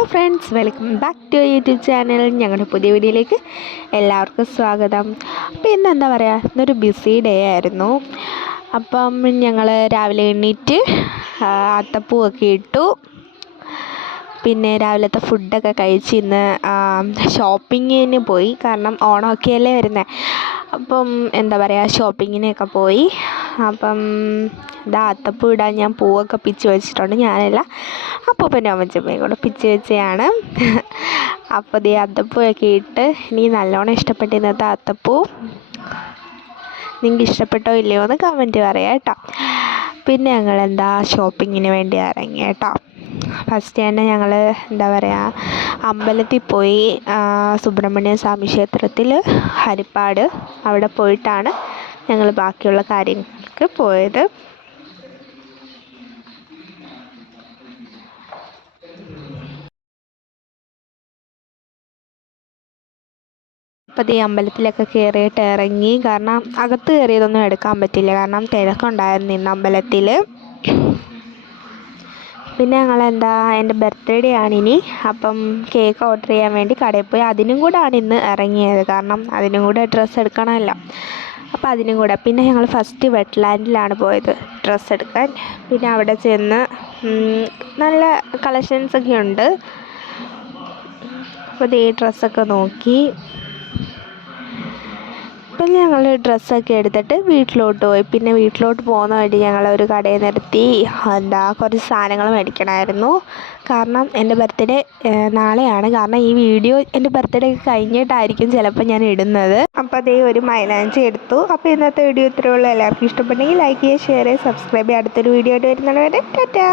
Hello friends, welcome back to YouTube channel. ഞങ്ങളുടെ പുതിയ വീഡിയോയിലേക്ക് എല്ലാവർക്കും സ്വാഗതം. അപ്പോൾ ഇന്നെന്താ പറയുക, ഇന്നൊരു ബിസി ഡേ ആയിരുന്നു. അപ്പം ഞങ്ങൾ രാവിലെ എണീറ്റ് അത്തപ്പൂവൊക്കെ ഇട്ടു. പിന്നെ രാവിലത്തെ ഫുഡൊക്കെ കഴിച്ച് ഇന്ന് ഷോപ്പിങ്ങിന് പോയി. കാരണം ഓണമൊക്കെയല്ലേ വരുന്നത്. അപ്പം എന്താ പറയുക, ഷോപ്പിങ്ങിനൊക്കെ പോയി. അപ്പം ഇതാ അത്തപ്പൂ ഇടാൻ ഞാൻ പൂവൊക്കെ പിച്ച് വെച്ചിട്ടുണ്ട്. ഞാനല്ല, അപ്പൂപ്പൻ്റെ അമ്മച്ചമ്മയും കൂടെ പിച്ച് വെച്ചതാണ്. അപ്പോൾ ദേ അത്തപ്പൂവൊക്കെ ഇട്ട് ഇനി നല്ലോണം ഇഷ്ടപ്പെട്ടു ഇന്നത്തെ അത്തപ്പൂ. നിങ്ങൾക്ക് ഇഷ്ടപ്പെട്ടോ ഇല്ലയോ എന്ന് കമൻറ്റ് പറയാം കേട്ടോ. പിന്നെ ഞങ്ങളെന്താ ഷോപ്പിങ്ങിന് വേണ്ടി ഇറങ്ങി കേട്ടോ. ഫസ്റ്റ് തന്നെ ഞങ്ങൾ എന്താ പറയുക, അമ്പലത്തിൽ പോയി. സുബ്രഹ്മണ്യ സ്വാമി ക്ഷേത്രത്തിൽ ഹരിപ്പാട് അവിടെ പോയിട്ടാണ് ഞങ്ങൾ ബാക്കിയുള്ള കാര്യങ്ങൾക്ക് പോയത്. അപ്പോൾ ഈ അമ്പലത്തിലൊക്കെ കയറിയിട്ട് ഇറങ്ങി. കാരണം അകത്ത് കയറിയതൊന്നും എടുക്കാൻ പറ്റില്ല, കാരണം തിരക്കുണ്ടായിരുന്നു ഇന്ന് അമ്പലത്തിൽ. പിന്നെ ഞങ്ങളെന്താ, എൻ്റെ ബർത്ത്ഡേ ആണിനി. അപ്പം കേക്ക് ഓർഡർ ചെയ്യാൻ വേണ്ടി കടയിൽ പോയി. അതിനും കൂടെ ആണ് ഇന്ന് ഇറങ്ങിയത്, കാരണം അതിനും കൂടെ ഡ്രസ്സ് എടുക്കണമല്ലോ. അപ്പോൾ അതിനും കൂടെ. പിന്നെ ഞങ്ങൾ ഫസ്റ്റ് വെറ്റ്ലാൻഡിലാണ് പോയത് ഡ്രസ്സ് എടുക്കാൻ. പിന്നെ അവിടെ ചെന്ന് നല്ല കളക്ഷൻസൊക്കെ ഉണ്ട്. അപ്പോൾ ഈ ഡ്രസ്സൊക്കെ നോക്കി. പിന്നെ ഞങ്ങൾ ഡ്രസ്സൊക്കെ എടുത്തിട്ട് വീട്ടിലോട്ട് പോയി. പിന്നെ വീട്ടിലോട്ട് പോകുന്ന വഴി ഞങ്ങളൊരു കടയിൽ നിർത്തി കുറച്ച് സാധനങ്ങൾ മേടിക്കണമായിരുന്നു. കാരണം എൻ്റെ ബർത്ത്ഡേ നാളെയാണ്. കാരണം ഈ വീഡിയോ എൻ്റെ ബർത്ത്ഡേ കഴിഞ്ഞിട്ടായിരിക്കും ചിലപ്പോൾ ഞാൻ ഇടുന്നത്. അപ്പോൾ അതേ ഒരു മൈലാഞ്ചി എടുത്തു. അപ്പോൾ ഇന്നത്തെ വീഡിയോ ഇത്രയേ ഉള്ളൂ. എല്ലാവർക്കും ഇഷ്ടപ്പെട്ടെങ്കിൽ ലൈക്ക് ചെയ്യുക, ഷെയർ ചെയ്യുക, സബ്സ്ക്രൈബ് ചെയ്യുക. അടുത്തൊരു വീഡിയോ ആയിട്ട് വരുന്നവരെ ടാറ്റാ.